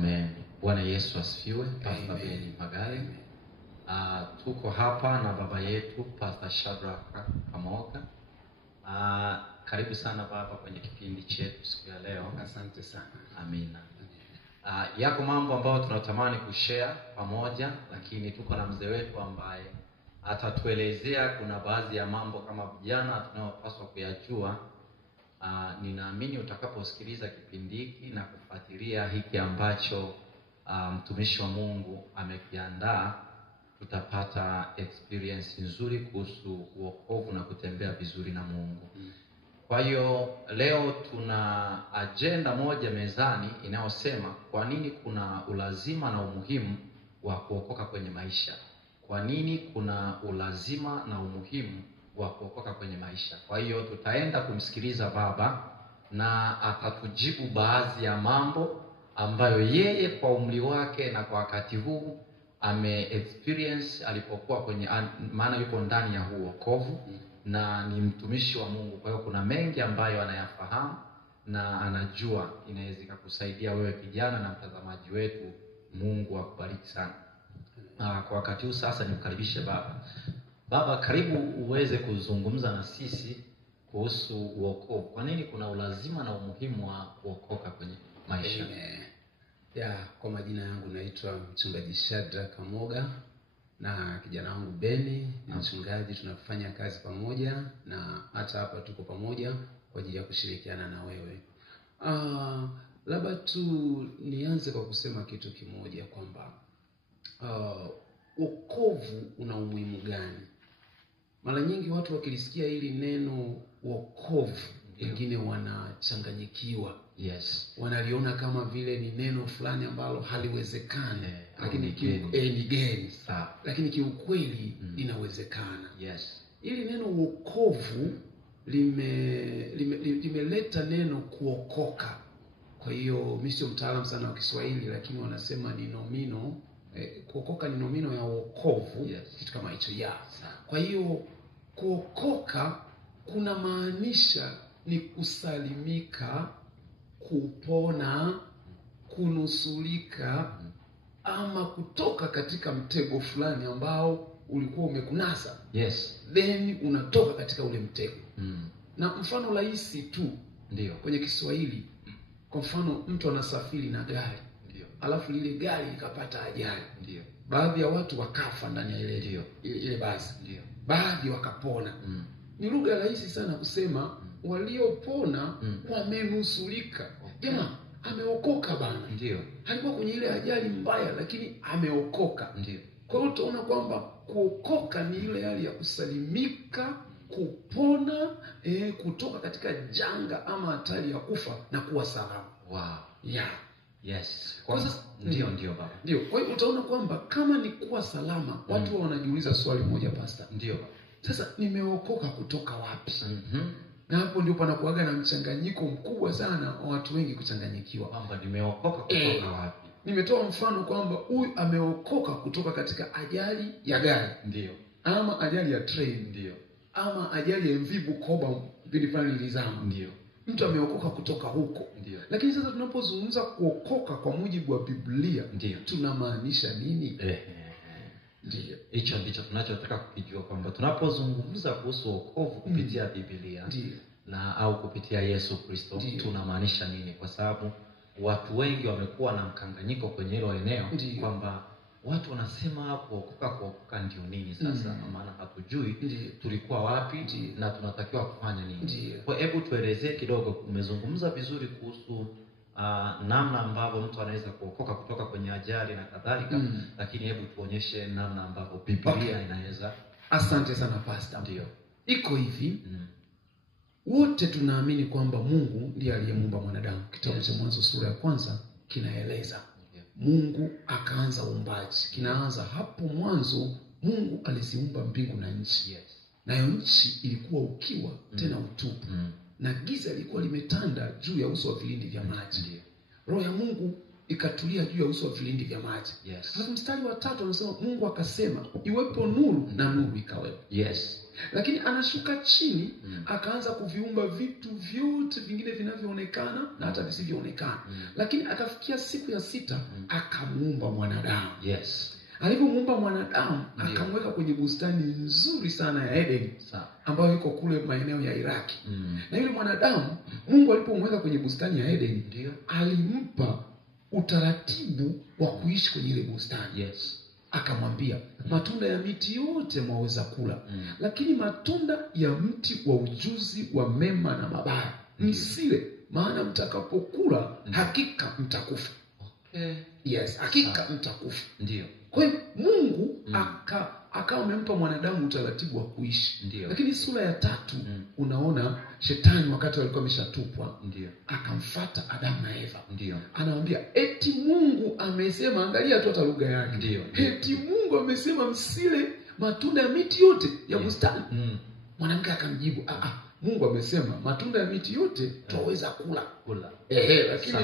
Amen. Bwana Yesu asifiwe. Pastor Beni Magale. Tuko hapa na baba yetu Pastor Shadrack Kamoga. Karibu sana baba kwenye kipindi chetu siku ya leo. Asante sana. Amina. Yako mambo ambayo tunatamani kushare pamoja, lakini tuko na mzee wetu ambaye atatuelezea kuna baadhi ya mambo kama vijana tunayopaswa kuyajua. Ninaamini utakaposikiliza kipindi hiki na kufuatilia hiki ambacho mtumishi wa Mungu amekiandaa, tutapata experience nzuri kuhusu wokovu na kutembea vizuri na Mungu. Kwa hiyo leo tuna agenda moja mezani inayosema kwa nini kuna ulazima na umuhimu wa kuokoka kwenye maisha. Kwa nini kuna ulazima na umuhimu wa kuokoka kwenye maisha. Kwa hiyo tutaenda kumsikiliza baba na atatujibu baadhi ya mambo ambayo yeye kwa umri wake na kwa wakati huu ame experience alipokuwa kwenye, maana yuko ndani ya huo wokovu na ni mtumishi wa Mungu. Kwa hiyo kuna mengi ambayo anayafahamu na anajua inaweza kukusaidia wewe kijana na mtazamaji wetu. Mungu akubariki sana. Kwa wakati huu sasa nimkaribishe baba. Baba, karibu uweze kuzungumza na sisi kuhusu wokovu. Kwa nini kuna ulazima na umuhimu wa kuokoka kwenye maisha? Kwa majina yangu naitwa mchungaji Shadrack Kamoga na kijana wangu Beni ni mchungaji. Tunafanya kazi pamoja na hata hapa tuko pamoja kwa ajili ya kushirikiana na wewe. Labda tu nianze kwa kusema kitu kimoja kwamba wokovu una umuhimu gani? Mara nyingi watu wakilisikia hili neno wokovu, wengine wanachanganyikiwa. Yes. Wanaliona kama vile ni neno fulani ambalo haliwezekani. Lakini ni geni. Lakini kiukweli linawezekana. Yes. Hili neno wokovu limeleta neno kuokoka. Kwa hiyo mimi sio mtaalamu sana wa Kiswahili, lakini wanasema ni nomino. Kuokoka ni nomino ya wokovu. Yes. Kitu kama hicho Kwa hiyo kuokoka kuna maanisha ni kusalimika, kupona, kunusulika ama kutoka katika mtego fulani ambao ulikuwa umekunasa. Yes. Then unatoka katika ule mtego. Na mfano rahisi tu ndio kwenye Kiswahili, kwa mfano mtu anasafiri na gari. Ndio. Alafu lile gari likapata ajali. Ndio. Baadhi ya watu wakafa ndani ya ile basi. Ndio. Baadhi wakapona. Ni lugha rahisi sana kusema waliopona wamenusulika. Jamaa ameokoka bana. Ndio. Alikuwa kwenye ile ajali mbaya lakini ameokoka. Ndio. Kwa hiyo utaona kwamba kuokoka ni ile hali ya kusalimika, kupona, kutoka katika janga ama hatari ya kufa na kuwa salama. Wow. Yes. Ndio baba. Ndio. Kwa hiyo utaona kwamba kama ni kuwa salama, watu wanajiuliza swali moja, pastor. Ndio. Sasa nimeokoka kutoka wapi? Na hapo ndio panakuaga na mchanganyiko mkubwa sana wa watu wengi kuchanganyikiwa. Kwamba nimeokoka kutoka wapi? Nimetoa mfano kwamba huyu ameokoka kutoka katika ajali ya gari. Ndio. Ama ajali ya train. Ndio. Ama ajali ya MV Bukoba vile pale ilizama. Ndio. Mtu ameokoka kutoka huko. Ndio. Lakini sasa tunapozungumza kuokoka kwa mujibu wa Biblia, tunamaanisha nini? Ndio. Hicho ndicho tunachotaka kukijua, kwamba tunapozungumza kuhusu wokovu kupitia Biblia na au kupitia Yesu Kristo tunamaanisha nini? Kwa sababu watu wengi wamekuwa na mkanganyiko kwenye hilo eneo, kwamba watu wanasema kuokoka ndio nini sasa? Maana hatujui tulikuwa wapi na tunatakiwa kufanya nini. Kwa hebu tuelezee kidogo. Umezungumza vizuri kuhusu namna ambavyo mtu anaweza kuokoka kutoka kwenye ajali na kadhalika, lakini hebu tuonyeshe namna ambavyo Biblia inaweza. Asante sana pastor. Ndio. Iko hivi. Wote tunaamini kwamba Mungu ndiye aliyemuumba mwanadamu. Kitabu cha Mwanzo sura ya 1 kinaeleza Mungu akaanza uumbaji. Kinaanza hapo mwanzo Mungu aliziumba mbingu na nchi. Nayo nchi ilikuwa ukiwa tena utupu. Na giza lilikuwa limetanda juu ya uso wa vilindi vya maji. Roho ya Mungu ikatulia juu ya uso wa vilindi vya maji. Yes. Halafu mstari wa 3 anasema Mungu akasema iwepo nuru, na nuru ikawepo. Yes. Lakini anashuka chini akaanza kuviumba vitu vyote vingine vinavyoonekana na hata visivyoonekana. Lakini akafikia siku ya 6 akamuumba mwanadamu. Yes. Alipomuumba mwanadamu akamweka kwenye bustani nzuri sana ya Eden, ambayo iko kule maeneo ya Iraki. Na yule mwanadamu Mungu alipomweka kwenye bustani ya Eden, alimpa utaratibu wa kuishi kwenye ile bustani. Yes. Akamwambia matunda ya miti yote mwaweza kula, lakini matunda ya mti wa ujuzi wa mema na mabaya msile, maana mtakapokula hakika mtakufa. Okay. Yes, hakika mtakufa. Ndio. Kwa hiyo Mungu akawa amempa mwanadamu utaratibu wa kuishi. Ndiyo. Lakini sura ya 3 unaona shetani wakati alikuwa ameshatupwa, akamfuata Adamu na Eva. Ndio. Anamwambia eti Mungu amesema, angalia tu hata lugha yake. Ndio. Eti Mungu amesema msile matunda ya miti yote ya bustani. Mwanamke akamjibu, Mungu amesema matunda ya miti yote twaweza kula. Lakini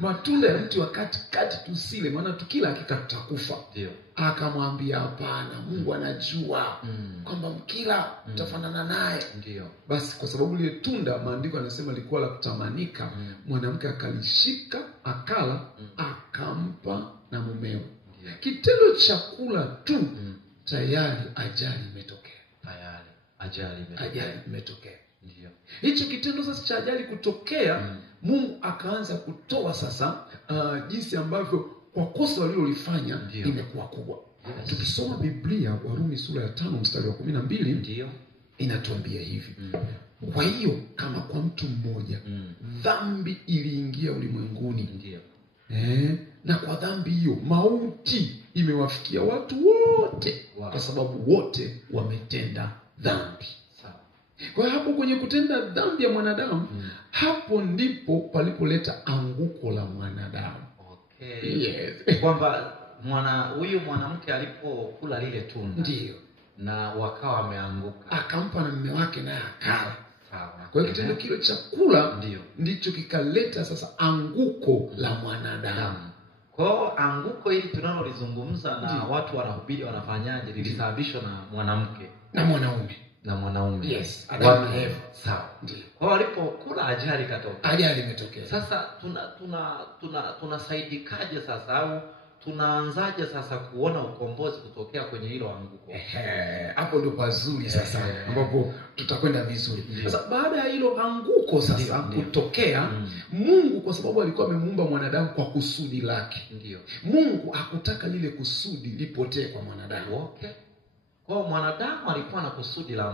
matunda ya mti wa katikati tusile, maana tukila hakika tutakufa. Ndio. Akamwambia hapana, Mungu anajua kwamba mkila mtafanana naye. Ndio. Basi kwa sababu ile tunda maandiko yanasema lilikuwa la kutamanika, mwanamke akalishika, akala, akampa na mumeo. Kitendo cha kula tu tayari ajali imetokea. Ajali imetokea. Ndio. Hicho kitendo sasa cha ajali kutokea, Mungu akaanza kutoa sasa jinsi ambavyo kwa kosa walilolifanya imekuwa kubwa. Tukisoma Biblia, Warumi sura ya 5 mstari wa 12, inatuambia hivi. Kwa hiyo kama kwa mtu mmoja dhambi iliingia ulimwenguni, na kwa dhambi hiyo mauti imewafikia watu wote, kwa sababu wote wametenda dhambi. Kwa hapo kwenye kutenda dhambi ya mwanadamu, hapo ndipo palipoleta anguko la mwanadamu. Okay. Yes. Kwamba huyu mwanamke alipokula lile tunda, ndio, na wakawa wameanguka, akampa na mume wake naye akala. Sawa. Kwa hiyo kitendo kile cha kula ndicho kikaleta sasa anguko la mwanadamu. Kwa anguko hili tunalolizungumza na watu wanahubiri wanafanyaje, lilisababishwa na mwanamke na mwanaume. Yes, Adamu na Eva. Sawa. Ndio. Kwa walipokula ajali ikatokea. Ajali imetokea. Sasa tunasaidikaje sasa, au tunaanzaje sasa kuona ukombozi kutokea kwenye hilo anguko? Hapo ndio pazuri sasa ambapo tutakwenda vizuri. Sasa baada ya hilo anguko sasa kutokea, Mungu kwa sababu alikuwa amemuumba mwanadamu kwa kusudi lake. Ndio. Mungu hakutaka lile kusudi lipotee kwa mwanadamu. Okay. Kwa mwanadamu alikuwa na kusudi la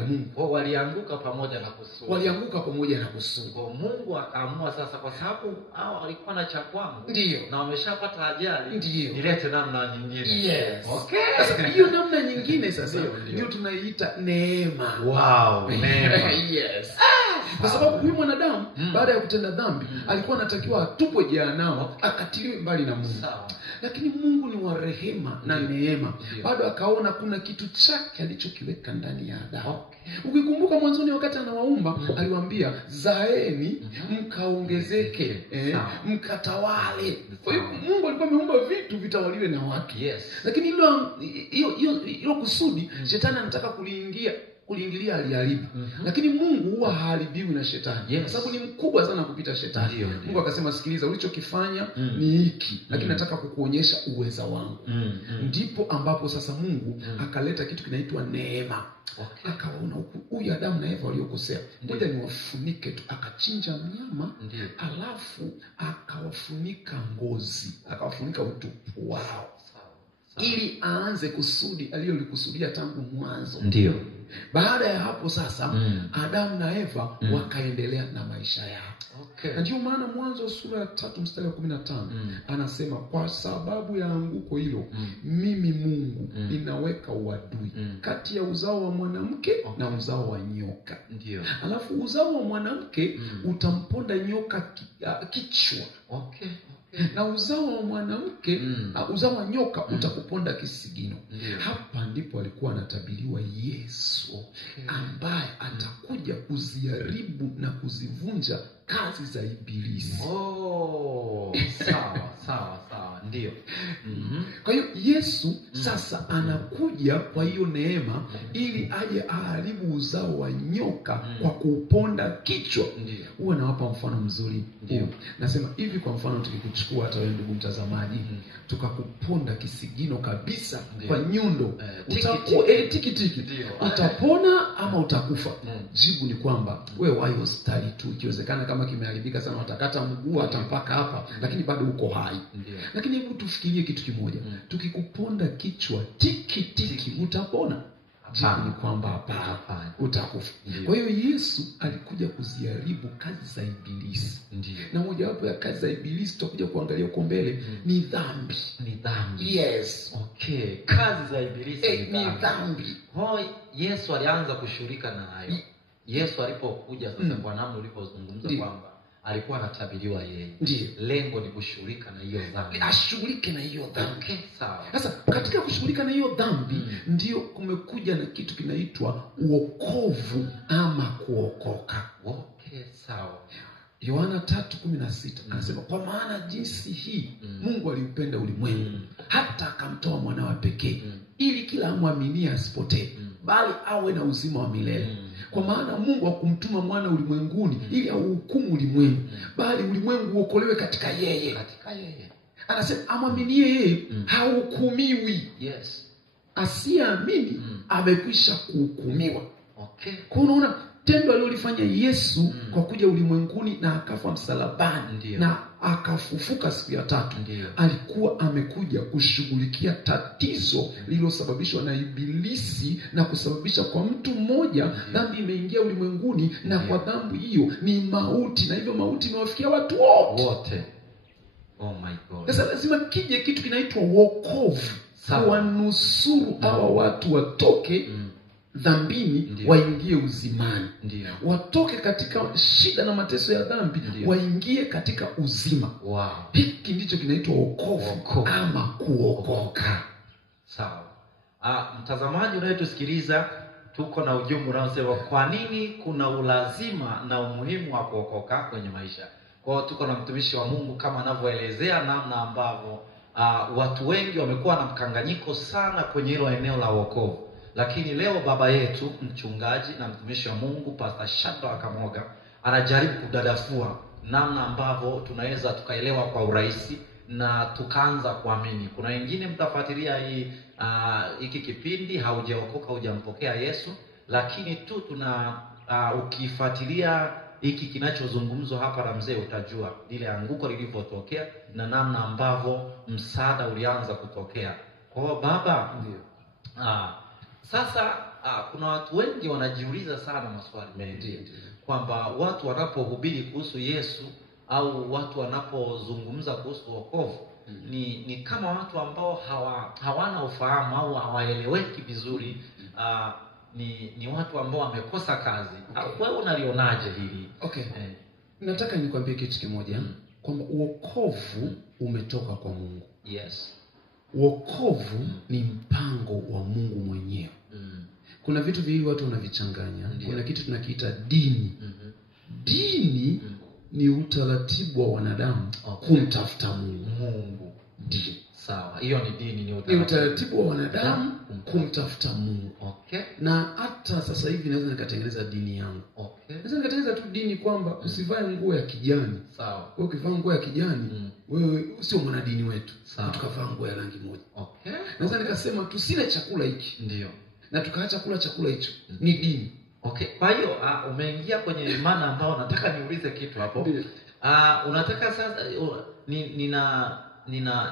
Mungu. Kwa walianguka pamoja na kusudi. Kwa Mungu akaamua sasa, kwa sababu hao walikuwa na cha kwangu, na wameshapata ajali, nilete namna nyingine. Yes. Okay. Sasa hiyo namna nyingine sasa ndio tunaiita neema. Wow, neema. Yes. Kwa sababu huyu mwanadamu baada ya kutenda dhambi alikuwa anatakiwa atupwe jehanamu, akatiliwe mbali na Mungu. Sawa. Lakini Mungu ni wa rehema na neema. Bado akaona kuna kitu chake alichokiweka ndani ya Adamu. Ukikumbuka mwanzoni wakati anawaumba, aliwaambia zaeni mkaongezeke, mkatawale. Kwa hiyo Mungu alikuwa ameumba vitu vitawaliwe na watu. Lakini hilo kusudi shetani anataka kuliingilia aliharibu. Lakini Mungu huwa haharibiwi na shetani. Kwa sababu ni mkubwa sana kupita shetani. Mungu akasema, sikiliza, ulichokifanya ni hiki, lakini nataka kukuonyesha uweza wangu. Ndipo ambapo sasa Mungu akaleta kitu kinaitwa neema. Akaona huyu Adamu na Eva waliokosea, ngoja niwafunike tu. Akachinja mnyama, alafu akawafunika ngozi, akawafunika utupu wao, ili aanze kusudi alilolikusudia tangu mwanzo. Ndio. Baada ya hapo sasa Adamu na Eva wakaendelea na maisha yao. Okay. Na ndio maana Mwanzo sura ya 3 mstari wa 15 anasema, kwa sababu ya anguko hilo mimi Mungu ninaweka uadui kati ya uzao wa mwanamke na uzao wa nyoka. Ndio. Alafu uzao wa mwanamke utamponda nyoka kichwa. Okay. Na uzao wa mwanamke uzao wa nyoka utakuponda kisigino. Hapa ndipo alikuwa anatabiriwa Yesu ambaye atakuja kuziharibu na kuzivunja kazi za Ibilisi. Sawa, ndio. Kwa hiyo Yesu sasa anakuja kwa hiyo neema ili aje aharibu uzao wa nyoka kwa kuuponda kichwa. Huwa nawapa mfano mzuri. Nasema hivi, kwa mfano tukikuchukua hata wewe ndugu mtazamaji, tukakuponda kisigino kabisa kwa nyundo, utakuwa tiki utapona ama utakufa? Jibu ni kwamba wewe wahi hospitali tu, ikiwezekana kama kimeharibika sana watakata mguu hata mpaka hapa, lakini bado uko hai. Lakini hebu tufikirie kitu kimoja, tukikuponda kichwa tiki utapona? Jibu ni kwamba hapana, utakufa. Kwa hiyo Yesu alikuja kuziharibu kazi za Ibilisi. Na mojawapo ya kazi za Ibilisi tutakuja kuangalia huko mbele ni dhambi. Yes. Okay. Kazi za Ibilisi ni dhambi. Yesu alianza kushughulika na hayo. Yesu alipokuja sasa, kwa namna ulipozungumza kwamba alikuwa anatabiriwa yeye. Lengo ni kushughulika na hiyo dhambi. Ashughulike na hiyo dhambi. Okay, sawa. Sasa katika kushughulika na hiyo dhambi ndio kumekuja na kitu kinaitwa wokovu ama kuokoka. Okay, sawa. Yohana 3:16 anasema, kwa maana jinsi hii Mungu aliupenda ulimwengu hata akamtoa mwanawe pekee ili kila amwaminie asipotee bali awe na uzima wa milele. Kwa maana Mungu hakumtuma mwana ulimwenguni ili auhukumu ulimwengu, bali ulimwengu uokolewe katika yeye. Anasema amwaminie yeye hahukumiwi. Asiyeamini amekwisha kuhukumiwa. Okay. Kwa unaona tendo alilofanya Yesu kwa kuja ulimwenguni na akafa msalabani na akafufuka siku ya tatu, alikuwa amekuja kushughulikia tatizo lililosababishwa na Ibilisi na kusababisha kwa mtu mmoja dhambi imeingia ulimwenguni, na kwa dhambi hiyo ni mauti, na hivyo mauti imewafikia watu wote. Oh my God. Sasa lazima kije kitu kinaitwa wokovu, kuwanusuru hawa watu watoke dhambini waingie uzimani. Watoke katika shida na mateso ya dhambi waingie katika uzima. Hiki ndicho kinaitwa wokovu ama kuokoka. Sawa. Mtazamaji unayetusikiliza, tuko na ujumbe unaosema kwa nini kuna ulazima na umuhimu wa kuokoka kwenye maisha. Kwa hiyo tuko na mtumishi wa Mungu kama anavyoelezea namna ambavyo watu wengi wamekuwa na mkanganyiko sana kwenye hilo eneo la wokovu. Lakini leo baba yetu mchungaji na mtumishi wa Mungu Pastor Shadrack Kamoga anajaribu kudadafua namna ambavyo tunaweza tukaelewa kwa urahisi na tukaanza kuamini. Kuna wengine mtafuatilia hiki kipindi haujaokoka, hujampokea Yesu, lakini tu ukifuatilia hiki kinachozungumzwa hapa na mzee utajua lile anguko lilivyotokea na namna ambavyo msaada ulianza kutokea. Kwa hiyo baba, sasa kuna watu wengi wanajiuliza sana maswali mengi kwamba watu wanapohubiri kuhusu Yesu au watu wanapozungumza kuhusu wokovu ni kama watu ambao hawana ufahamu au hawaeleweki vizuri. Ni watu ambao wamekosa kazi. Wewe unalionaje hili? Nataka nikwambie kitu kimoja, kwamba wokovu umetoka kwa Mungu. Wokovu ni mpango wa Mungu mwenyewe. Kuna vitu viwili watu wanavichanganya. Kuna kitu tunakiita dini. Dini ni utaratibu wa wanadamu kumtafuta Mungu. Dini. Sawa. Hiyo ni dini, ni utaratibu wa wanadamu kumtafuta Mungu. Na hata sasa hivi naweza nikatengeneza dini yangu. Naweza nikatengeneza tu dini kwamba usivae nguo ya kijani. Sawa. Wewe ukivaa nguo ya kijani wewe sio mwanadini wetu. Tukavaa nguo ya rangi moja. Naweza nikasema tusile chakula hiki. Na tukaacha kula chakula hicho. Ni dini. Kwa hiyo umeingia kwenye maana ambao nataka niulize kitu hapo. Unataka sasa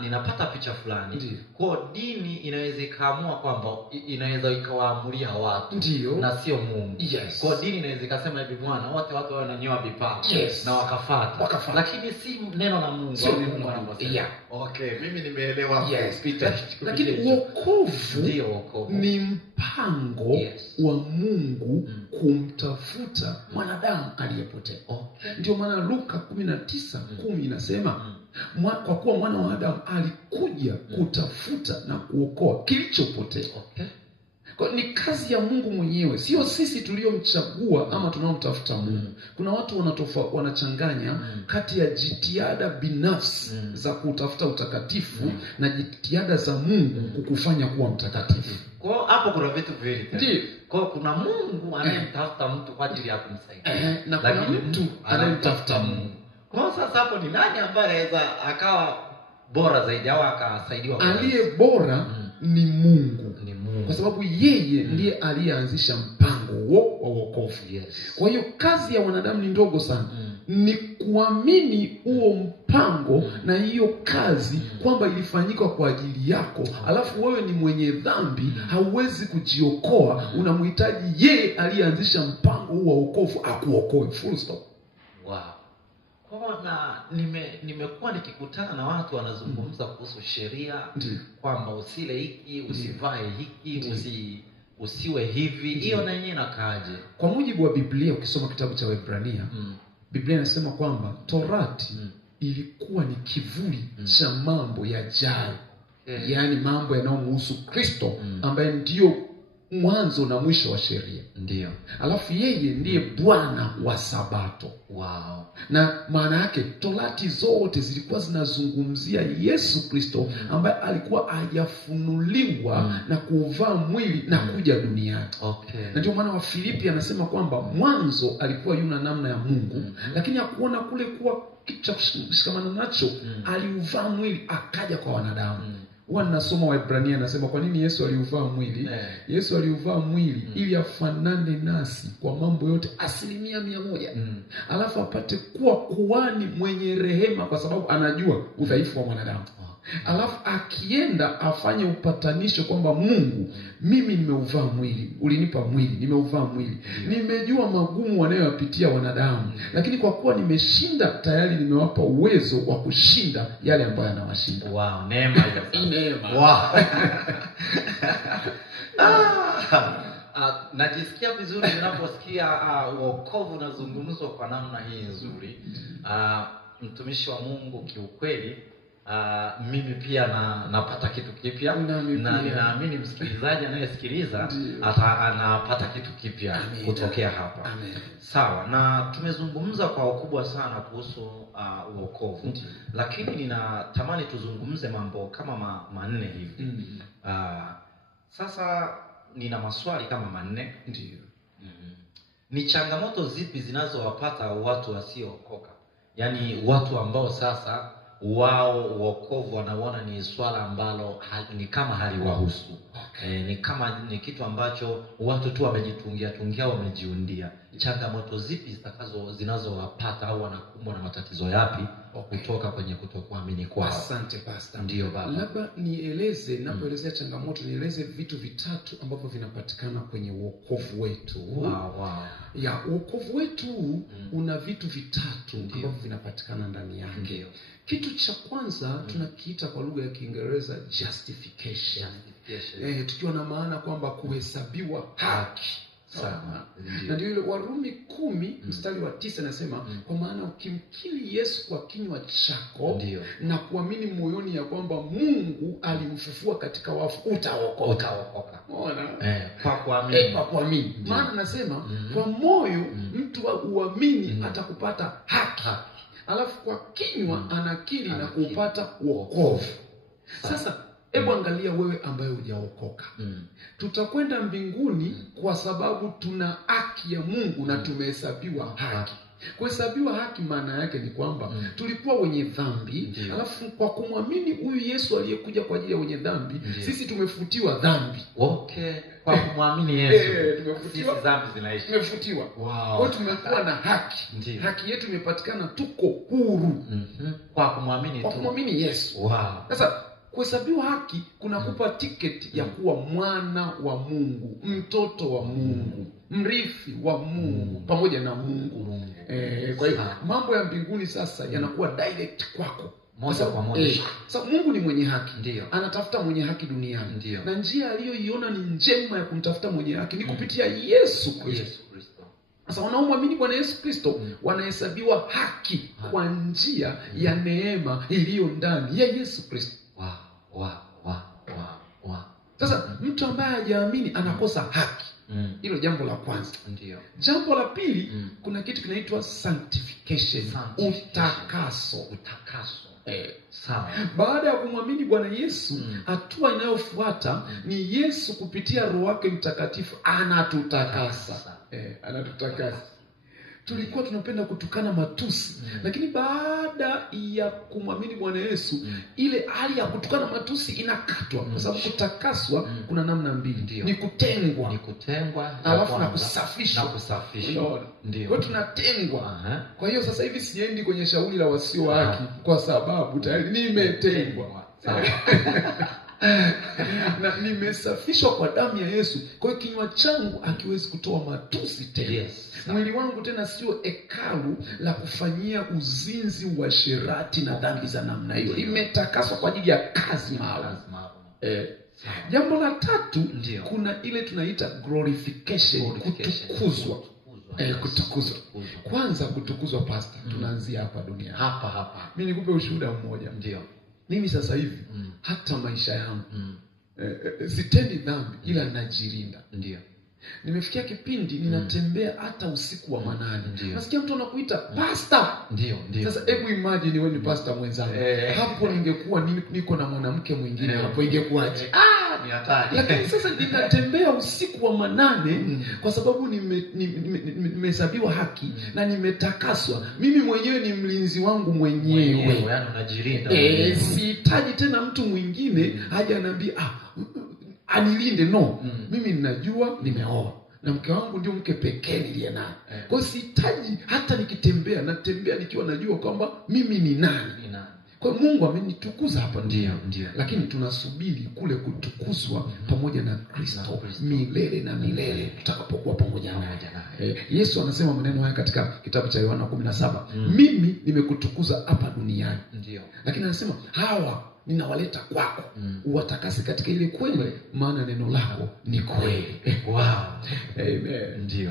ninapata picha fulani. Kwa dini inaweza ikaamua kwamba inaweza ikawaamulia watu na sio Mungu. Kwa dini inaweza ikasema hivi, bwana wote watu wananyoa vipaa na wakafuata. Lakini si neno la Mungu. Sio Mungu anavyosema. Mimi nimeelewa picha. Lakini wokovu ni mpango wa Mungu kumtafuta mwanadamu aliyepotea. Ndio maana Luka 19:10 inasema kwa kuwa mwana wa Adamu alikuja kutafuta na kuokoa kilichopotea. Kwa ni kazi ya Mungu mwenyewe, sio sisi tuliomchagua ama tunaomtafuta Mungu. Kuna watu wanachanganya kati ya jitihada binafsi za kutafuta utakatifu na jitihada za Mungu kukufanya kuwa mtakatifu. Kwa hapo kuna vitu viwili. Ndiyo. Kwa kuna Mungu anayemtafuta mtu kwa ajili ya kumsaidia. Na kuna mtu anayemtafuta Mungu. Kwa sasa hapo ni nani ambaye anaweza akawa bora zaidi au akasaidiwa? Aliye bora ni Mungu. Ni Mungu. Kwa sababu yeye ndiye aliyeanzisha mpango wa wokovu. Yes. Kwa hiyo kazi ya wanadamu ni ndogo sana. Ni kuamini huo mpango na hiyo kazi kwamba ilifanyika kwa ajili yako. Alafu wewe ni mwenye dhambi, hauwezi kujiokoa, unamhitaji yeye aliyeanzisha mpango huo wa wokovu akuokoe. Full stop. Wow. Kwa na nimekuwa nikikutana na watu wanazungumza kuhusu sheria kwamba usile hiki, usivae hiki, usiwe hivi. Hiyo na yenyewe inakaaje? Kwa mujibu wa Biblia, ukisoma kitabu cha Waebrania, Biblia inasema kwamba Torati ilikuwa ni kivuli cha mambo yajayo. Yaani mambo yanayomhusu Kristo ambaye ndiyo mwanzo na mwisho wa sheria. Ndiyo. Alafu yeye ndiye Bwana wa Sabato. Wow. Na maana yake Torati zote zilikuwa zinazungumzia Yesu Kristo ambaye alikuwa hajafunuliwa na kuvaa mwili na kuja duniani. Okay. Na ndio maana Wafilipi anasema kwamba mwanzo alikuwa yuna namna ya Mungu, lakini hakuona kule kuwa kitu cha kushikamana nacho, aliuvaa mwili akaja kwa wanadamu. Huwa ninasoma Waebrania anasema kwa nini Yesu aliuvaa mwili? Yesu aliuvaa mwili ili afanane nasi kwa mambo yote 100%. Alafu apate kuwa kuhani mwenye rehema kwa sababu anajua udhaifu wa mwanadamu. Alafu akienda afanye upatanisho kwamba Mungu, mimi nimeuvaa mwili, ulinipa mwili, nimeuvaa mwili. Nimejua magumu wanayoyapitia wanadamu, lakini kwa kuwa nimeshinda tayari, nimewapa uwezo wa kushinda yale ambayo yanawashinda. Wow, neema hiyo. Neema. Wow. Najisikia vizuri ninaposikia wokovu unazungumzwa kwa namna hii nzuri. Mtumishi wa Mungu, kiukweli mimi pia napata kitu kipya, na ninaamini msikilizaji anayesikiliza anapata kitu kipya kutokea hapa. Amen. Sawa, na tumezungumza kwa ukubwa sana kuhusu wokovu. Lakini ninatamani tuzungumze mambo kama manne hivi. Sasa nina maswali kama manne. Ndiyo. Ni changamoto zipi zinazowapata watu wasiookoka? Yaani watu ambao sasa wao wokovu wanaona ni swala ambalo ni kama haliwahusu. Ni kitu ambacho watu tu wamejitungia wamejiundia. Changamoto zipi zinazowapata au wanakumbwa na matatizo yapi kutoka kwenye kutokuamini kwao? Asante pastor. Ndio baba. Labda nieleze, napoelezea changamoto nieleze vitu vitatu ambavyo vinapatikana kwenye wokovu wetu. Wow. Ya wokovu wetu una vitu vitatu ambavyo vinapatikana ndani yake. Kitu cha kwanza tunakiita kwa lugha ya Kiingereza justification. Tukiwa na maana kwamba kuhesabiwa haki. Sawa. Na ndio ile Warumi 10 mstari wa 9 nasema kwa maana ukimkiri Yesu kwa kinywa chako na kuamini moyoni ya kwamba Mungu alimfufua katika wafu utaokoka. Unaona? Kwa kuamini. Kwa kuamini. Maana nasema kwa moyo mtu uamini atakupata haki. Alafu kwa kinywa anakiri na kupata wokovu. Sasa hebu angalia wewe ambaye hujaokoka. Tutakwenda mbinguni kwa sababu tuna haki ya Mungu na tumehesabiwa haki. Kuhesabiwa haki maana yake ni kwamba tulikuwa wenye dhambi, alafu kwa kumwamini huyu Yesu aliyekuja kwa ajili ya wenye dhambi, sisi tumefutiwa dhambi. Okay. Kwa kumwamini Yesu tumefutiwa dhambi zinaisha. Tumefutiwa. Wow. Kwa tumekuwa na haki. Haki yetu imepatikana, tuko huru. Kwa kumwamini tu. Kwa kumwamini Yesu. Wow. Sasa kuhesabiwa haki kunakupa tiketi ya kuwa mwana wa Mungu, mtoto wa Mungu, mrithi wa Mungu pamoja na Mungu. Kwa hiyo mambo ya mbinguni sasa yanakuwa direct kwako. Moja kwa moja. Sasa Mungu ni mwenye haki. Ndiyo. Anatafuta mwenye haki duniani. Ndiyo. Na njia aliyoiona ni njema ya kumtafuta mwenye haki ni kupitia Yesu Kristo. Sasa wanaomwamini Bwana Yesu Kristo wanahesabiwa haki kwa njia ya neema iliyo ndani ya Yesu Kristo. Wow. Sasa mtu mtu ambaye hajaamini anakosa haki. Hilo jambo la kwanza. Ndio. Jambo la pili, kuna kitu kinaitwa sanctification. Utakaso. Sawa. Baada ya kumwamini Bwana Yesu, hatua inayofuata ni Yesu kupitia Roho wake Mtakatifu anatutakasa. Anatutakasa. Tulikuwa tunapenda kutukana matusi, lakini baada ya kumwamini Bwana Yesu, ile hali ya kutukana matusi inakatwa, kwa sababu kutakaswa kuna namna mbili. Ni kutengwa, alafu na kusafishwa. Ndio. Kwa tunatengwa. Kwa hiyo sasa hivi siendi kwenye shauri la wasio haki kwa sababu tayari nimetengwa. Na nimesafishwa kwa damu ya Yesu. Kwa hiyo kinywa changu hakiwezi kutoa matusi tena. Mwili wangu tena sio hekalu la kufanyia uzinzi, uasherati na dhambi za namna hiyo. Limetakaswa kwa ajili ya kazi maalum. Jambo la tatu, kuna ile tunaita glorification, kutukuzwa. Kutukuzwa. Kwanza kutukuzwa, pastor, tunaanzia hapa duniani. Hapa. Mimi nikupe ushuhuda mmoja. Ndio. Mimi sasa hivi hata maisha yangu sitendi dhambi, ila najilinda. Ndio. Nimefikia kipindi ninatembea hata usiku wa manane. Nasikia mtu anakuita pastor. Ndio. Sasa hebu imagine wewe ni pastor mwenzangu. Hapo ningekuwa niko na mwanamke mwingine, hapo ingekuwaje? Ni hatari. Lakini sasa ninatembea usiku wa manane kwa sababu nimehesabiwa haki na nimetakaswa. Mimi mwenyewe ni mlinzi wangu mwenyewe. Yaani unajilinda. Sihitaji tena mtu mwingine aje anambie anilinde. Mimi ninajua nimeoa na mke wangu ndio mke pekee niliye naye. Kwa hiyo sihitaji hata nikitembea, natembea nikiwa najua kwamba mimi ni nani. Kwa hiyo Mungu amenitukuza hapa. Ndio. Lakini tunasubiri kule kutukuzwa pamoja na Kristo milele na milele tutakapokuwa pamoja naye. Yesu anasema maneno haya katika kitabu cha Yohana 17. Mimi nimekutukuza hapa duniani. Ndio. Lakini anasema hawa ninawaleta kwako, uwatakase katika ile kweli, maana neno lako ni kweli. Wow. Amen. Ndio.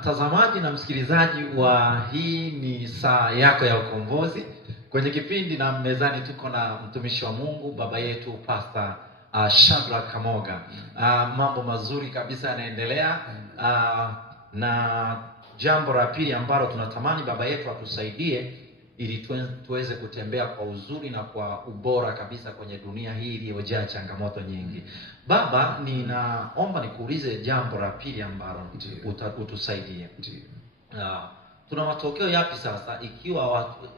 Mtazamaji na msikilizaji wa hii ni saa yako ya ukombozi. Kwenye kipindi na mezani tuko na mtumishi wa Mungu, baba yetu Pastor Shadrack Kamoga. Mambo mazuri kabisa yanaendelea. Na jambo la pili ambalo tunatamani baba yetu atusaidie ili tuweze kutembea kwa uzuri na kwa ubora kabisa kwenye dunia hii iliyojaa changamoto nyingi. Baba, ninaomba nikuulize jambo la pili ambalo utusaidie. Kuna matokeo yapi sasa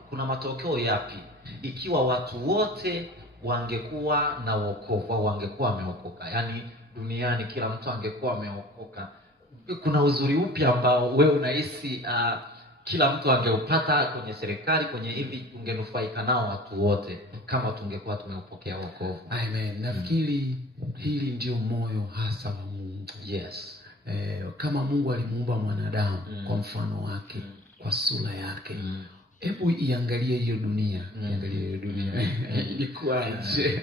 kuna matokeo yapi ikiwa watu wote wangekuwa na wokovu au wangekuwa wameokoka? Yaani duniani kila mtu angekuwa ameokoka. Kuna uzuri upi ambao wewe unahisi kila mtu angeupata kwenye serikali, kwenye hivi ungenufaika nao watu wote kama tungekuwa tumeupokea wokovu? Amen. Nafikiri hili ndio moyo hasa wa Mungu. Yes. Kama Mungu alimuumba mwanadamu kwa mfano wake, kwa sura yake. Hebu iangalie hiyo dunia. Iangalie hiyo dunia. Ilikuwaje?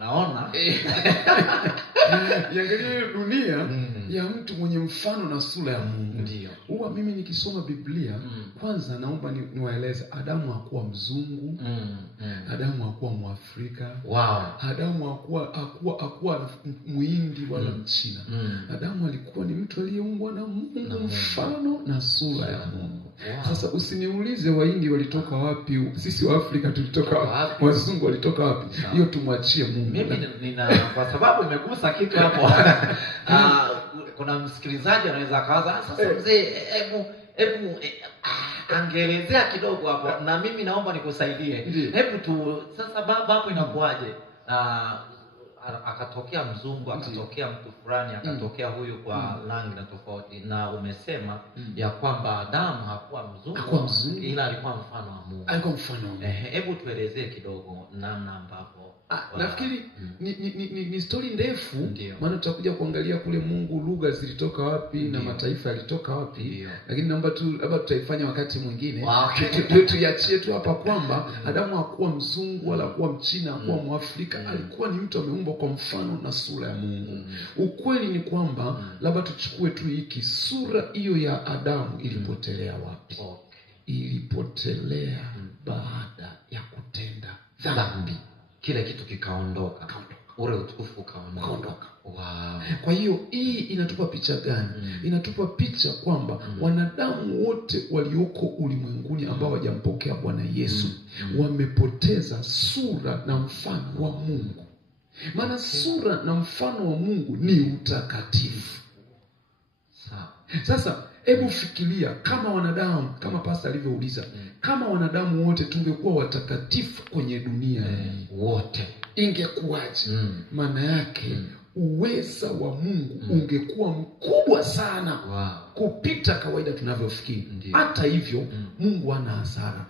Naona iangalie hiyo dunia ya mtu mwenye mfano na sura ya Mungu. Ndio. Huwa mimi nikisoma Biblia, kwanza naomba niwaeleze, Adamu hakuwa mzungu. Adamu hakuwa Mwafrika. Wow. Adamu hakuwa Muhindi wala Mchina. Adamu alikuwa ni mtu aliyeumbwa na Mungu, mfano na sura ya Mungu. Wow. Sasa usiniulize Wahindi walitoka wapi, sisi wa Afrika tulitoka wapi, wazungu walitoka wapi. Hiyo tumwachie Mungu. Mimi kwa sababu umegusa kitu hapo. Kuna msikilizaji anaweza akawaza, sasa mzee, hebu angeelezea kidogo hapo na mimi naomba nikusaidie. Hebu sasa baba hapo inakuaje? Akatokea mzungu, akatokea mtu fulani, akatokea huyu kwa rangi na tofauti, na umesema ya kwamba Adamu hakuwa mzungu, ila alikuwa mfano wa Mungu. Alikuwa mfano wa Mungu. Hebu tuelezee kidogo namna ambapo nafikiri ni story ndefu, maana tutakuja kuangalia kule Mungu lugha zilitoka wapi na mataifa yalitoka wapi. Lakini naomba labda tutaifanya wakati mwingine. Tuiachie tu hapa kwamba Adamu hakuwa mzungu wala hakuwa Mchina, hakuwa Mwafrika. Alikuwa ni mtu ameumbwa kwa mfano na sura ya Mungu. Ukweli ni kwamba labda tuchukue tu hiki, sura hiyo ya Adamu ilipotelea wapi? Ilipotelea baada ya kutenda dhambi. Kile kitu kikaondoka. ule utukufu ukaondoka. Wow. Kwa hiyo hii inatupa picha gani? Inatupa picha kwamba wanadamu wote walioko ulimwenguni ambao hawajampokea Bwana Yesu wamepoteza sura na mfano wa Mungu. Maana sura na mfano wa Mungu ni utakatifu. Sasa hebu fikiria kama wanadamu, kama pastor alivyouliza, kama wanadamu wote tungekuwa watakatifu kwenye dunia wote, ingekuwaje? Maana yake uweza wa Mungu ungekuwa mkubwa sana kupita kawaida tunavyofikiri. Hata hivyo Mungu hana hasara.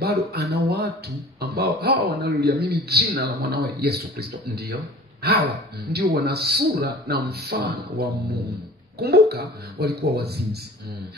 Bado ana watu ambao hawa wanaliamini jina la mwanawe Yesu Kristo. Ndio hawa ndio wana sura na mfano wa Mungu. Kumbuka walikuwa wazinzi,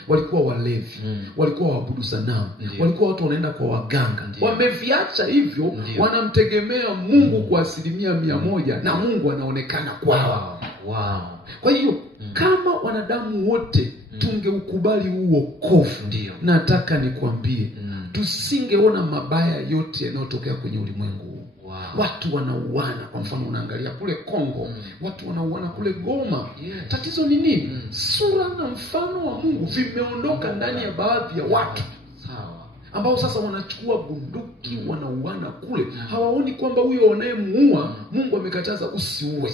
walikuwa walevi, walikuwa waabudu sanamu, walikuwa watu wanaenda kwa waganga. Wameviacha hivyo, wanamtegemea Mungu kwa 100% na Mungu anaonekana kwao. Wow. Kwa hiyo kama wanadamu wote tungeukubali huo wokovu, nataka nikwambie tusingeona mabaya yote yanayotokea kwenye ulimwengu. Watu wanauana, kwa mfano unaangalia kule Kongo, watu wanauana kule Goma. Tatizo ni nini? Sura na mfano wa Mungu vimeondoka ndani ya baadhi ya watu. Ambao sasa wanachukua bunduki wanauana kule. Hawaoni kwamba huyo anayemuua Mungu amekataza usiue.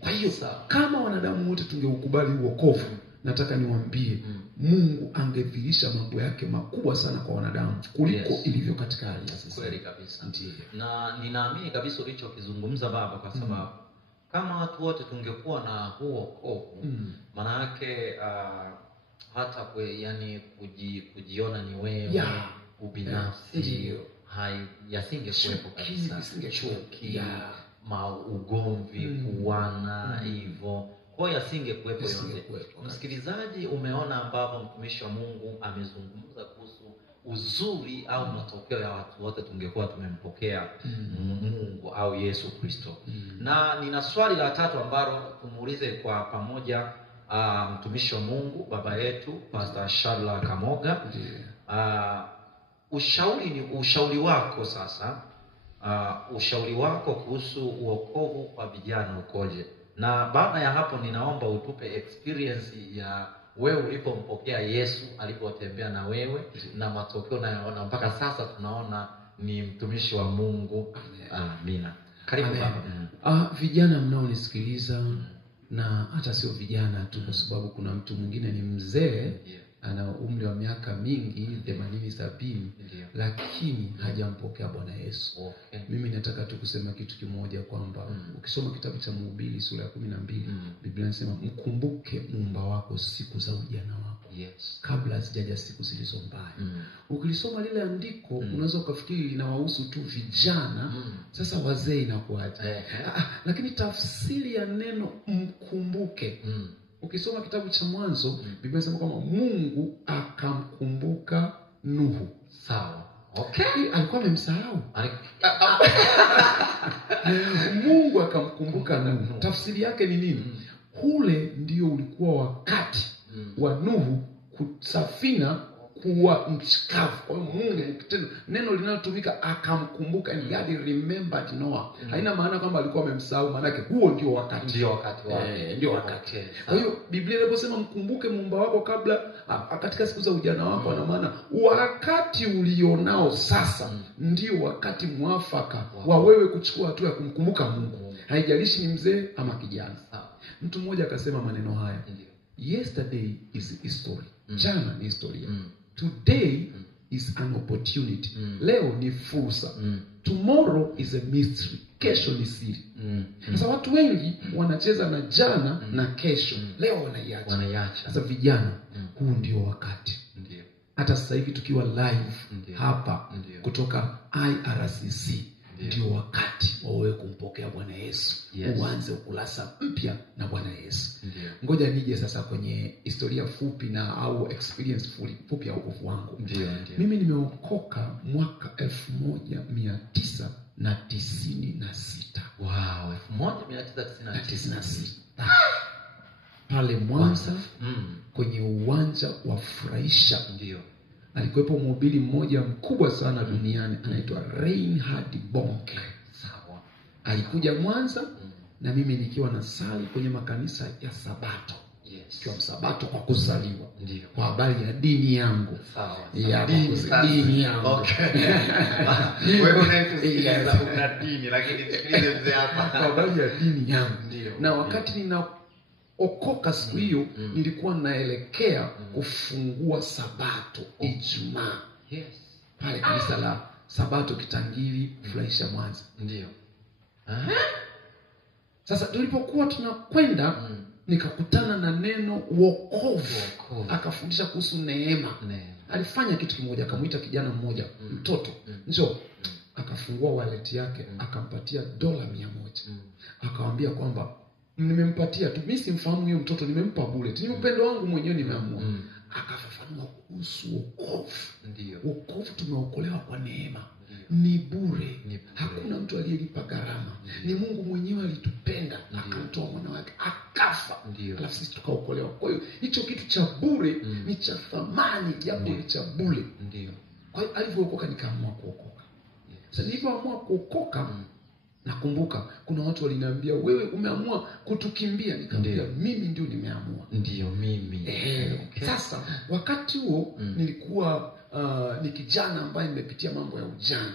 Kwa hiyo kama wanadamu wote tungeukubali wokovu, nataka niwaambie Mungu angedhihirisha mambo yake makubwa sana kwa wanadamu kuliko ilivyo katika hali ya sasa. Kweli kabisa. Na ninaamini kabisa ulichokizungumza baba, kwa sababu kama watu wote tungekuwa na huo wokovu, maana yake hata kujiona ni wewe ubinafsi yasingekuwepo kabisa. Chuki, ugomvi, kuwana hivyo. Kwa hiyo yasingekuwepo yote. Msikilizaji, umeona ambapo mtumishi wa Mungu amezungumza kuhusu uzuri au matokeo ya watu wote tungekuwa tumempokea Mungu au Yesu Kristo. Na nina swali la tatu ambalo tumuulize kwa pamoja mtumishi wa Mungu, baba yetu Pastor Shadrack Kamoga. Ushauri wako sasa, ushauri wako kuhusu uokovu kwa vijana ukoje? Na baada ya hapo ninaomba utupe experience ya wewe ulipompokea Yesu, alipotembea na wewe na matokeo nayoona mpaka sasa tunaona ni mtumishi wa Mungu. Amina. Karibu baba. Vijana mnaonisikiliza, na hata sio vijana tu, kwa sababu kuna mtu mwingine ni mzee, ana umri wa miaka mingi 80-70, lakini hajampokea Bwana Yesu. Mimi nataka tu kusema kitu kimoja kwamba ukisoma kitabu cha Mhubiri sura ya 12, Biblia inasema mkumbuke Muumba wako siku za ujana wako, kabla hazijaja siku zilizo mbaya. Ukilisoma lile andiko unaweza ukafikiri linawahusu tu vijana. Sasa wazee inakuaje? Lakini tafsiri ya neno mkumbuke, ukisoma kitabu cha Mwanzo, Biblia inasema kwamba Mungu akamkumbuka Nuhu. Sawa. Alikuwa amemsahau. Mungu akamkumbuka Nuhu. Tafsiri yake ni nini? Ule ndio ulikuwa wakati wa Nuhu kusafina kuwa mchikavu. Kwa hiyo Mungu kitendo neno linalotumika akamkumbuka, and God remembered Noah. Haina maana kwamba alikuwa amemsahau, maana yake huo ndio wakati. Ndio wakati wake. Ndio wakati. Kwa hiyo Biblia inaposema mkumbuke Muumba wako kabla katika siku za ujana wako, na maana wakati ulionao sasa ndio wakati mwafaka wa wewe kuchukua hatua ya kumkumbuka Mungu. Haijalishi ni mzee ama kijana. Mtu mmoja akasema maneno haya. Yesterday is history. Jana ni historia. Today is an opportunity. Leo ni fursa. Tomorrow is a mystery. Kesho ni siri. Sasa watu wengi wanacheza na jana na kesho. Leo wanaiacha. Sasa vijana, huu ndio wakati. Hata sasa hivi tukiwa live hapa kutoka IRCC, ndio wakati wa wewe kumpokea Bwana Yesu. Uanze ukurasa mpya na Bwana Yesu. Ngoja nije sasa kwenye historia fupi na au experience fupi ya wokovu wangu. Mimi nimeokoka mwaka 1996. Wow, 1996. Pale Mwanza, kwenye uwanja wa Furahisha. Alikuwepo mhubiri mmoja mkubwa sana duniani, anaitwa Reinhard Bonke. Alikuja Mwanza na mimi nikiwa na sali kwenye makanisa ya Sabato. Yes. Kwa Sabato kwa kuzaliwa. Ndio. Kwa habari ya dini yangu. Sawa. Ya dini yangu. Okay. Wewe unaisikia una dini, lakini sikilize mzee hapa. Kwa habari ya dini yangu. Ndio. Na wakati ninaokoka siku hiyo nilikuwa naelekea kufungua Sabato Ijumaa. Yes. Pale kanisa la Sabato Kitangiri Furahisha Mwanza. Ndio. Sasa tulipokuwa tunakwenda nikakutana na neno wokovu. Akafundisha kuhusu neema. Alifanya kitu kimoja, akamuita kijana mmoja, mtoto, njoo. Akafungua wallet yake, akampatia $100. Akamwambia kwamba nimempatia tu, mimi simfahamu huyo mtoto, nimempa bullet. Ni upendo wangu mwenyewe nimeamua. Akafafanua kuhusu wokovu. Ndio. Wokovu tumeokolewa kwa neema. Ni bure. Hakuna mtu aliyelipa gharama. Ni Mungu mwenyewe alitupenda, akamtoa mwana wake, akafa. Alafu sisi tukaokolewa. Kwa hiyo hicho kitu cha bure ni cha thamani, japo ni cha bure. Ndio. Kwa hiyo alivyookoka nikaamua kuokoka. Sasa nilipoamua kuokoka, nakumbuka kuna watu waliniambia, wewe umeamua kutukimbia. Nikamwambia mimi ndio nimeamua. Ndio mimi. Okay. Sasa wakati huo nilikuwa ni kijana ambaye nimepitia mambo ya ujana.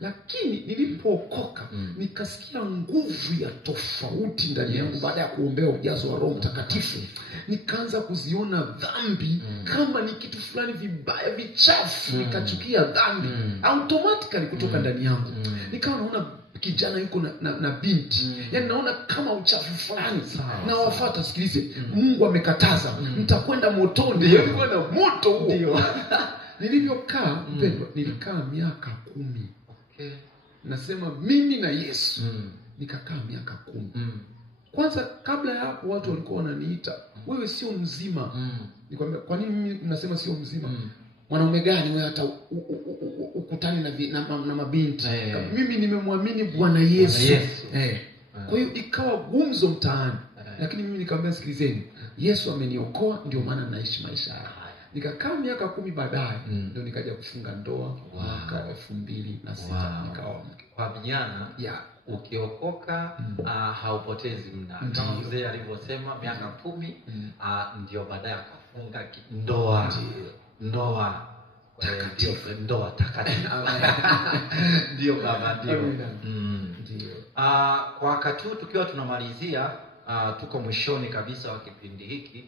Lakini nilipookoka nikasikia nguvu ya tofauti ndani yangu baada ya kuombea ujazo wa Roho Mtakatifu. Nikaanza kuziona dhambi kama ni kitu fulani vibaya, vichafu. Nikachukia dhambi automatically kutoka ndani yangu. Nikawa naona kijana yuko na binti. Yaani naona kama uchafu fulani. Na wafuata, sikilize. Mungu amekataza. Mtakwenda motoni. Nilikuwa na moto huo. Nilivyokaa mpendwa, nilikaa miaka 10. Okay. Nasema mimi na Yesu. Nikakaa miaka 10. Kwanza kabla ya hapo watu walikuwa wananiita, wewe sio mzima. Nikwambia, kwa nini mimi nasema sio mzima? Mwanaume gani wewe hata ukutani na mabinti? Mimi nimemwamini Bwana Yesu. Kwa hiyo ikawa gumzo mtaani. Lakini mimi nikamwambia, sikilizeni, Yesu ameniokoa, ndio maana naishi maisha haya. Nikakaa miaka 10 baadaye ndio nikaja kufunga ndoa mwaka 2006. Nikaoa mke. Kwa vijana ukiokoka haupotezi muda. Kama mzee alivyosema miaka 10 ndio baadaye akafunga ndoa. Ndoa ndoa takatifu. Ndio baba, ndio. Kwa wakati tukiwa tunamalizia, tuko mwishoni kabisa wa kipindi hiki.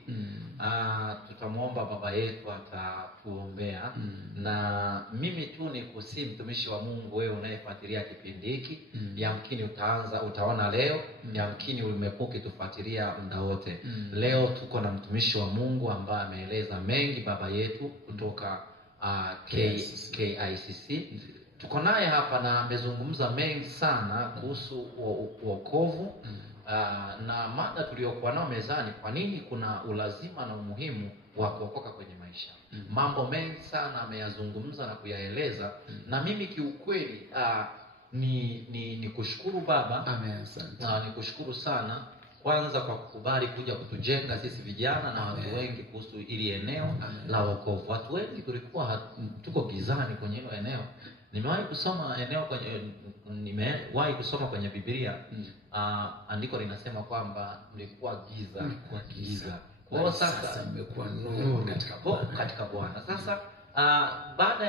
Tutamuomba baba yetu atatuombea. Na mimi tu ni kusi mtumishi wa Mungu, wewe unayefuatilia kipindi hiki, yamkini utaona leo, yamkini umekuwa ukitufuatilia muda wote. Leo tuko na mtumishi wa Mungu ambaye ameeleza mengi, baba yetu kutoka KICC. Tuko naye hapa na amezungumza mengi sana kuhusu wokovu. Na mada tuliyokuwa nao mezani, kwa nini kuna ulazima na umuhimu wa kuokoka kwenye maisha. Mambo mengi sana ameyazungumza na kuyaeleza. Na mimi kiukweli ni kushukuru baba. Amen. Ni kushukuru sana kwanza kwa kukubali kuja kutujenga sisi vijana na watu wengi kuhusu ili eneo la wokovu. Watu wengi tulikuwa tuko gizani kwenye hilo eneo. Nimewahi kusoma kwenye Biblia, andiko linasema kwamba mlikuwa giza. Kwa sasa mmekuwa nuru katika Bwana. Sasa baada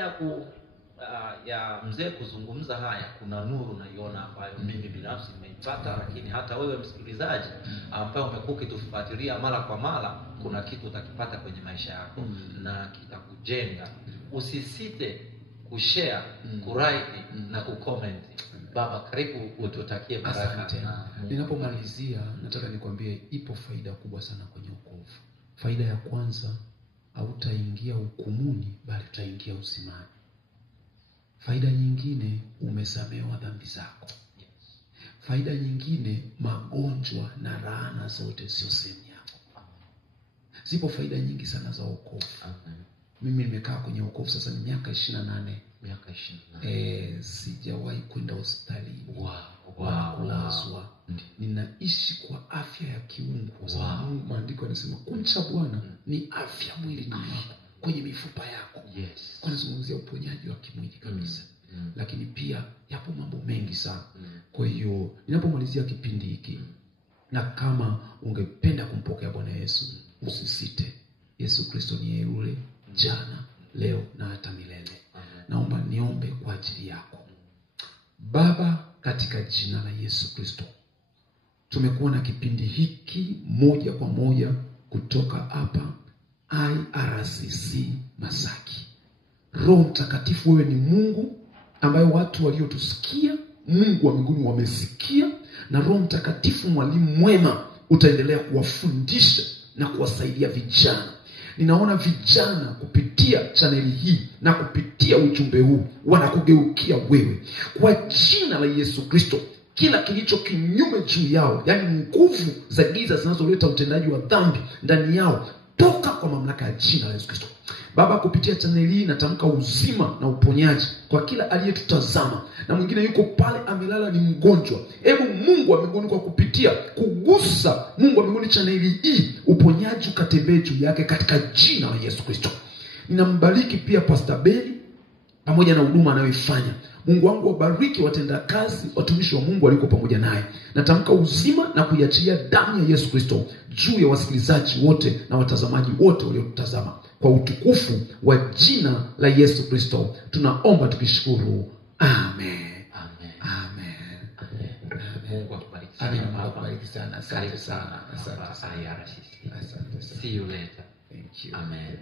ya mzee kuzungumza haya, kuna nuru naiona ambayo mimi binafsi nimeipata, lakini hata wewe msikilizaji ambaye umekuwa ukitufuatilia mara kwa mara, kuna kitu utakipata kwenye maisha yako na kitakujenga. Usisite kushare, kulike na kucomment. Baba, karibu ututakie baraka. Ninapomalizia nataka nikwambie ipo faida kubwa sana kwenye wokovu. Faida ya kwanza, hautaingia hukumuni bali utaingia uzimani. Faida nyingine, umesamehewa dhambi zako. Faida nyingine, magonjwa na laana zote sio sehemu yako. Zipo faida nyingi sana za wokovu. Mimi nimekaa kwenye wokovu sasa ni miaka 28. Sijawahi kwenda hospitalini. Kulazwa. Ninaishi kwa afya ya kiungu. Maandiko yanasema kumcha Bwana ni afya mwilini mwako, kwenye mifupa yako. Kwa nazungumzia uponyaji wa kimwili kabisa. Lakini pia yapo mambo mengi sana. Kwa hiyo ninapomalizia kipindi hiki, na kama ungependa kumpokea Bwana Yesu, usisite. Yesu Kristo ni yeye yule jana, leo na hata milele. Naomba niombe kwa ajili yako. Baba, katika jina la Yesu Kristo, tumekuwa na kipindi hiki moja kwa moja kutoka hapa IRCC Masaki. Roho Mtakatifu, wewe ni Mungu ambaye watu waliotusikia, Mungu wa mbinguni, wamesikia, na Roho Mtakatifu, mwalimu mwema, utaendelea kuwafundisha na kuwasaidia vijana. Ninaona vijana kupitia chaneli hii na kupitia ujumbe huu wanakugeukia wewe. Kwa jina la Yesu Kristo, kila kilicho kinyume juu yao, yani nguvu za giza zinazoleta utendaji wa dhambi ndani yao, toka kwa mamlaka ya jina la Yesu Kristo. Baba, kupitia chaneli hii natamka uzima na uponyaji kwa kila aliyetutazama, na mwingine yuko pale amelala ni mgonjwa. Hebu Mungu wa mbinguni, kwa kupitia kugusa, Mungu wa mbinguni, chaneli hii, uponyaji ukatembee juu yake katika jina la Yesu Kristo. Ninambariki pia Pastor Beni pamoja na huduma anayoifanya. Mungu wangu, wabariki watenda kazi, watumishi wa Mungu waliko pamoja naye. Natamka uzima na kuiachilia damu ya Yesu Kristo juu ya wasikilizaji wote na watazamaji wote waliotazama. Kwa utukufu wa jina la Yesu Kristo tunaomba tukishukuru. Amen. Amen. Amen. Mungu akubariki Amen. sana. Mungu akubariki sana. Asante Karibu sana. sana. Asante sana. IRCC. Asante sana. See you later. Thank you. Amen.